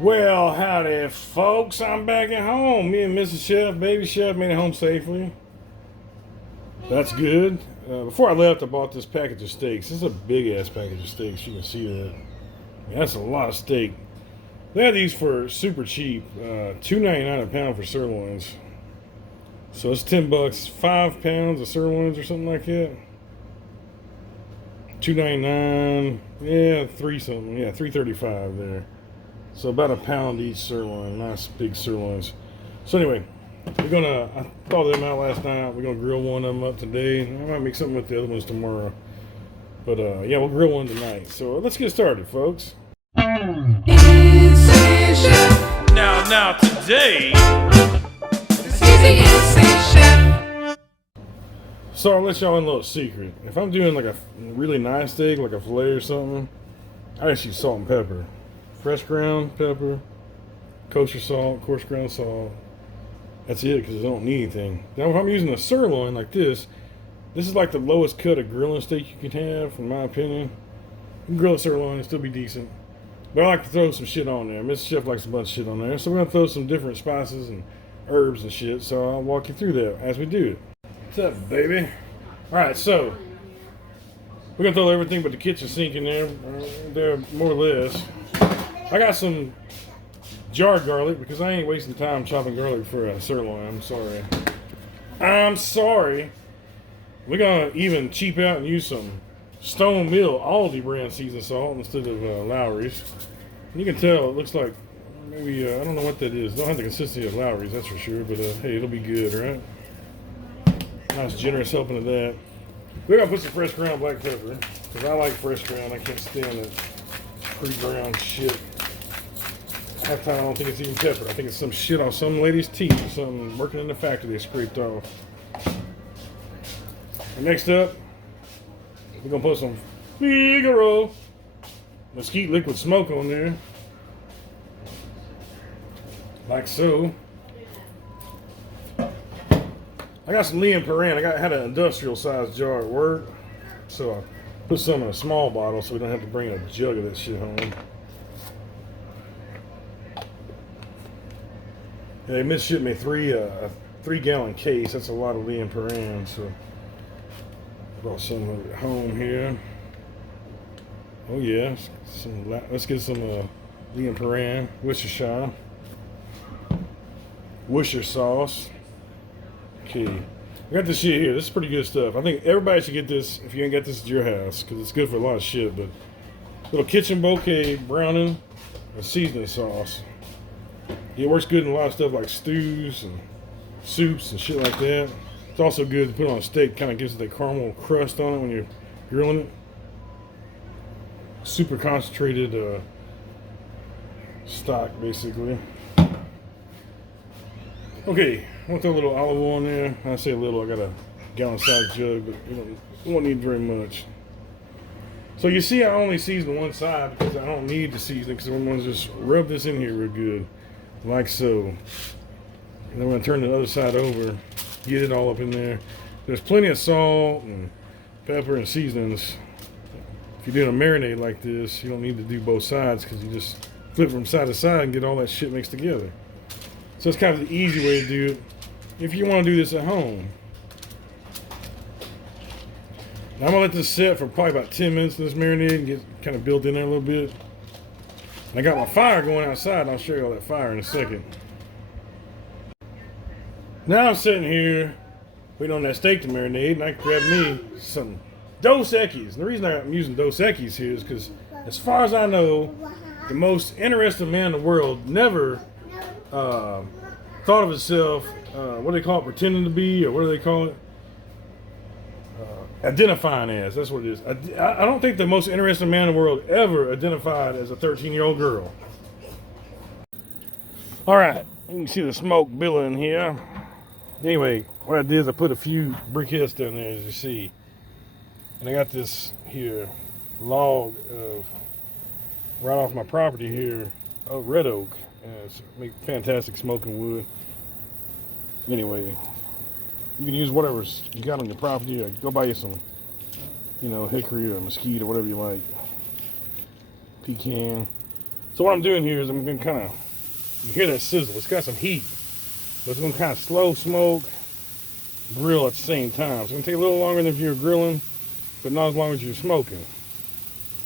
Well, howdy, folks. I'm back at home. Me and Mrs. Chef, baby chef, made it home safely. That's good. Before I left, I bought this package of steaks. This is a big ass package of steaks. You can see that. That's a lot of steak. They had these for super cheap, $2.99 a pound for sirloins. So it's $10, 5 pounds of sirloins or something like that. $2.99, yeah, three something, yeah, $3.35 there. So about a pound each sirloin, nice big sirloins. So anyway, I thought them out last night. We're gonna grill one of them up today. I might make something with the other ones tomorrow. But yeah, we'll grill one tonight. So let's get started, folks. Now, today. So I'll let y'all in a little secret. If I'm doing like a really nice steak, like a filet or something, I just use salt and pepper. Fresh ground pepper, kosher salt, coarse ground salt. That's it, because I don't need anything. Now if I'm using a sirloin like this is like the lowest cut of grilling steak you can have, in my opinion. You can grill a sirloin and still be decent. But I like to throw some shit on there. Mr. Chef likes a bunch of shit on there. So we're going to throw some different spices and herbs and shit. So I'll walk you through that as we do it. What's up, baby? Alright, so we're going to throw everything but the kitchen sink in there. There, more or less. I got some jarred garlic because I ain't wasting time chopping garlic for a sirloin. I'm sorry. We're going to even cheap out and use some Stone Mill Aldi brand seasoned salt instead of Lowry's. You can tell it looks like maybe, I don't know what that is. Don't have the consistency of Lowry's, that's for sure. But hey, it'll be good, right? Nice generous helping of that. We're going to put some fresh ground black pepper because I like fresh ground. I can't stand it pre-ground shit. Half time I don't think it's even pepper. I think it's some shit off some lady's teeth or something working in the factory they scraped off. And next up, we're going to put some Figaro mesquite liquid smoke on there. Like so. I got some Lea & Perrins. I had an industrial sized jar at work. So I put some in a small bottle so we don't have to bring a jug of that shit home. They misshipped me a 3-gallon case. That's a lot of Lea & Perrins. So I brought some of it home here. Oh yeah, let's get some Lea & Perrins Worcestershire sauce. Okay, I got this shit here. This is pretty good stuff. I think everybody should get this if you ain't got this at your house because it's good for a lot of shit. But little kitchen bouquet browning and seasoning sauce. It works good in a lot of stuff like stews and soups and shit like that. It's also good to put on a steak. Kind of gives it that caramel crust on it when you're grilling it. Super concentrated stock, basically. Okay, I want to throw a little olive oil in there. I say a little, I got a gallon-sized jug, but you don't need very much. So you see I only season one side because I don't need to season it because I'm going to just rub this in here real good. Like so. And then we're going to turn the other side over, get it all up in there. There's plenty of salt and pepper and seasonings. If you're doing a marinade like this, you don't need to do both sides because you just flip from side to side and get all that shit mixed together. So it's kind of the easy way to do it if you want to do this at home. Now I'm going to let this set for probably about 10 minutes in this marinade and get kind of built in there a little bit. I got my fire going outside, and I'll show you all that fire in a second. Now I'm sitting here waiting on that steak to marinade, and I grabbed me some Dos Equis. And the reason I'm using Dos Equis here is because, as far as I know, the most interesting man in the world never thought of himself, what do they call it, pretending to be, or what do they call it? Identifying as, that's what it is. I don't think the most interesting man in the world ever identified as a 13-year-old girl. Alright, you can see the smoke billowing here. Anyway, what I did is I put a few briquettes down there, as you see. And I got this here log of, right off my property here, of red oak. It's fantastic smoking wood. Anyway, you can use whatever you got on your property, or go buy you some, hickory or mesquite or whatever you like. Pecan. So what I'm doing here is I'm going to kind of, you hear that sizzle. It's got some heat. But it's going to kind of slow smoke, grill at the same time. It's going to take a little longer than if you're grilling, but not as long as you're smoking.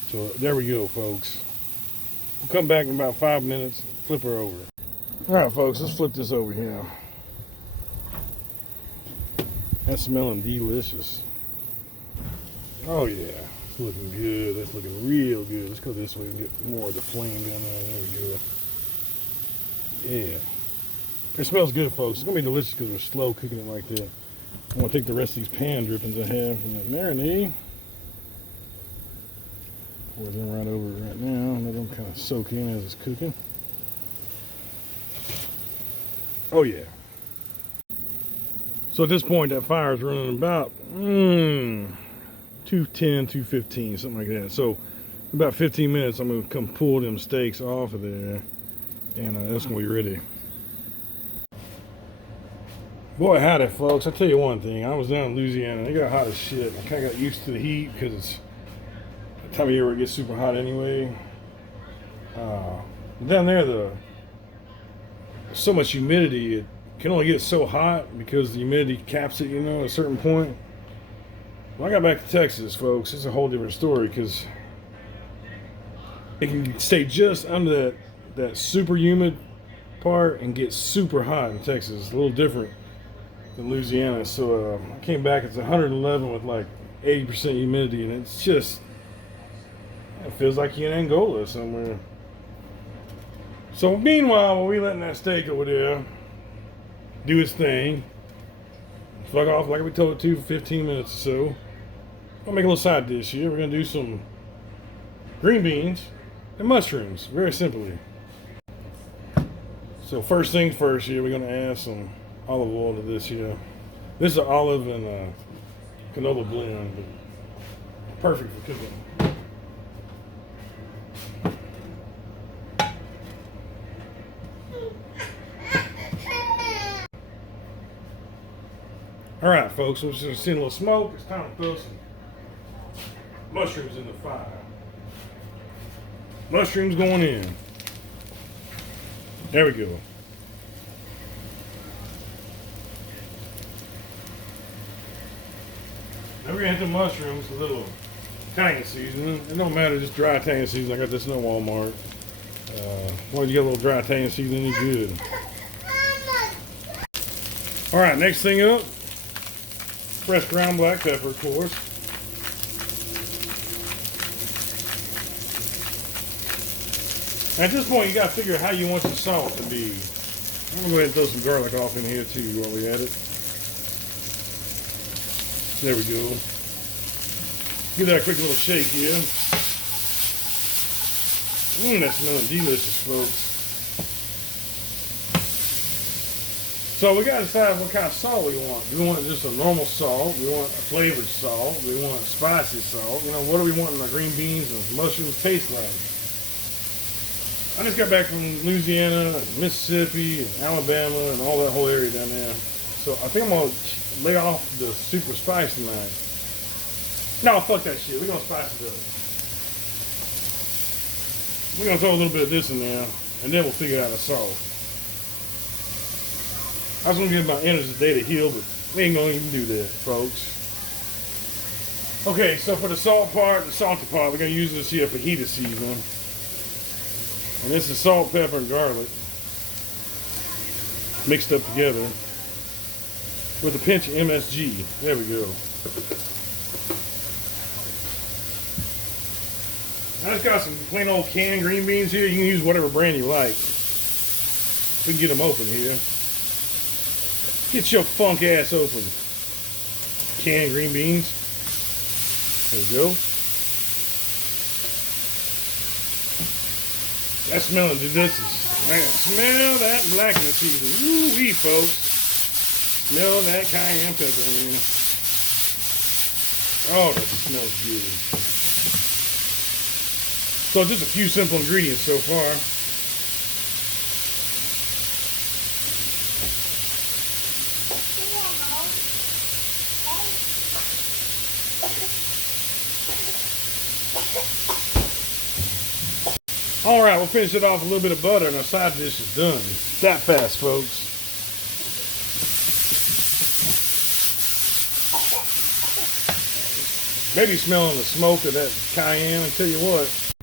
So there we go, folks. We'll come back in about 5 minutes, flip her over. All right, folks, let's flip this over here. That's smelling delicious. Oh yeah, it's looking good. That's looking real good. Let's go this way and get more of the flame down there. There we go. Yeah. It smells good, folks. It's gonna be delicious because we're slow cooking it like that. I'm gonna take the rest of these pan drippings I have from that marinade. Pour them right over it right now. Let them kind of soak in as it's cooking. Oh yeah. So at this point, that fire is running about 210, 215, something like that. So in about 15 minutes, I'm gonna come pull them steaks off of there, and that's gonna be ready. Boy, howdy, folks. I'll tell you one thing. I was down in Louisiana. It got hot as shit. I kind of got used to the heat because it's the time of year where it gets super hot anyway. Down there, there's so much humidity. It can only get so hot because the humidity caps it, you know, at a certain point. When I got back to Texas, folks, it's a whole different story because it can stay just under that super humid part and get super hot in Texas. It's a little different than Louisiana. So I came back, it's 111 with like 80% humidity, and it's just, it feels like you're in Angola somewhere. So meanwhile, while we letting that steak over there do its thing, fuck off like we told it to for 15 minutes or so, I'll make a little side dish here. We're gonna do some green beans and mushrooms, very simply. So first things first here, we're gonna add some olive oil to this here. This is an olive and canola blend, but perfect for cooking. All right, folks, we're just seeing a little smoke. It's time to throw some mushrooms in the fire. Mushrooms going in. There we go. Now we're gonna hit the mushrooms with a little Italian seasoning. It don't matter, just dry Italian seasoning. I got this in Walmart. As long as you get a little dry Italian seasoning, you're good. All right, next thing up, fresh ground black pepper, of course. At this point, you got to figure out how you want your salt to be. I'm going to go ahead and throw some garlic off in here too while we at it. There we go. Give that a quick little shake here. That's smelling delicious, folks. So we got to decide what kind of salt we want. Do we want just a normal salt? Do we want a flavored salt? Do we want spicy salt? You know, what do we want in our green beans and mushrooms taste like? I just got back from Louisiana, Mississippi, and Alabama, and all that whole area down there. So I think I'm going to lay off the super spice tonight. No, fuck that shit. We're going to spice it up. We're going to throw a little bit of this in there, and then we'll figure out the salt. I was going to give my innards a day to heal, but we ain't going to even do that, folks. Okay, so for the salt part, the salty part, we're going to use this here fajita seasoning. And this is salt, pepper, and garlic mixed up together with a pinch of MSG. There we go. I just got some plain old canned green beans here. You can use whatever brand you like. We can get them open here. Get your funk ass open. Canned green beans. There we go. That's smelling delicious. Man, smell that blackening seasoning. Ooh-wee, folks. Smell that cayenne pepper in here. Oh, that smells good. So just a few simple ingredients so far. All right, we'll finish it off with a little bit of butter, and our side dish is done. That fast, folks. Maybe smelling the smoke of that cayenne, I tell you what.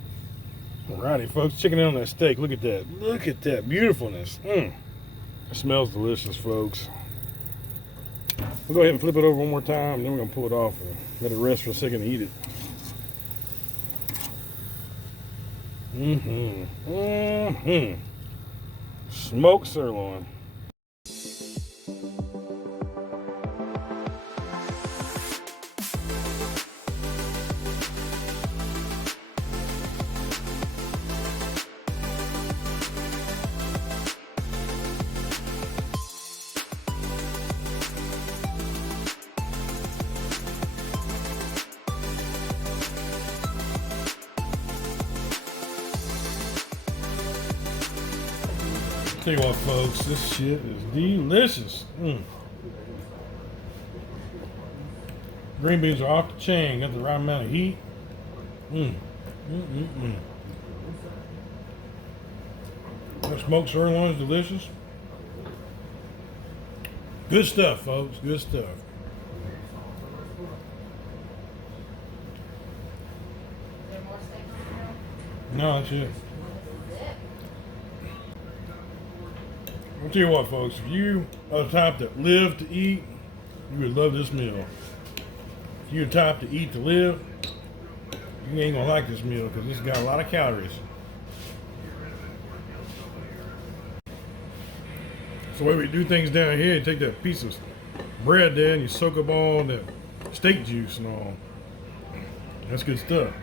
Alrighty, folks, chicken in on that steak. Look at that. Look at that beautifulness. It smells delicious, folks. We'll go ahead and flip it over one more time, and then we're going to pull it off and let it rest for a second and eat it. Smoked sirloin. Tell you what, folks, this shit is delicious. Green beans are off the chain, got the right amount of heat. That smoked sirloin is delicious. Good stuff, folks, good stuff. No, that's it. I'll tell you what, folks, if you are the type that live to eat, you would love this meal. If you're the type to eat to live, you ain't gonna like this meal because it's got a lot of calories. So the way we do things down here, you take that piece of bread there and you soak up all that steak juice and all. That's good stuff.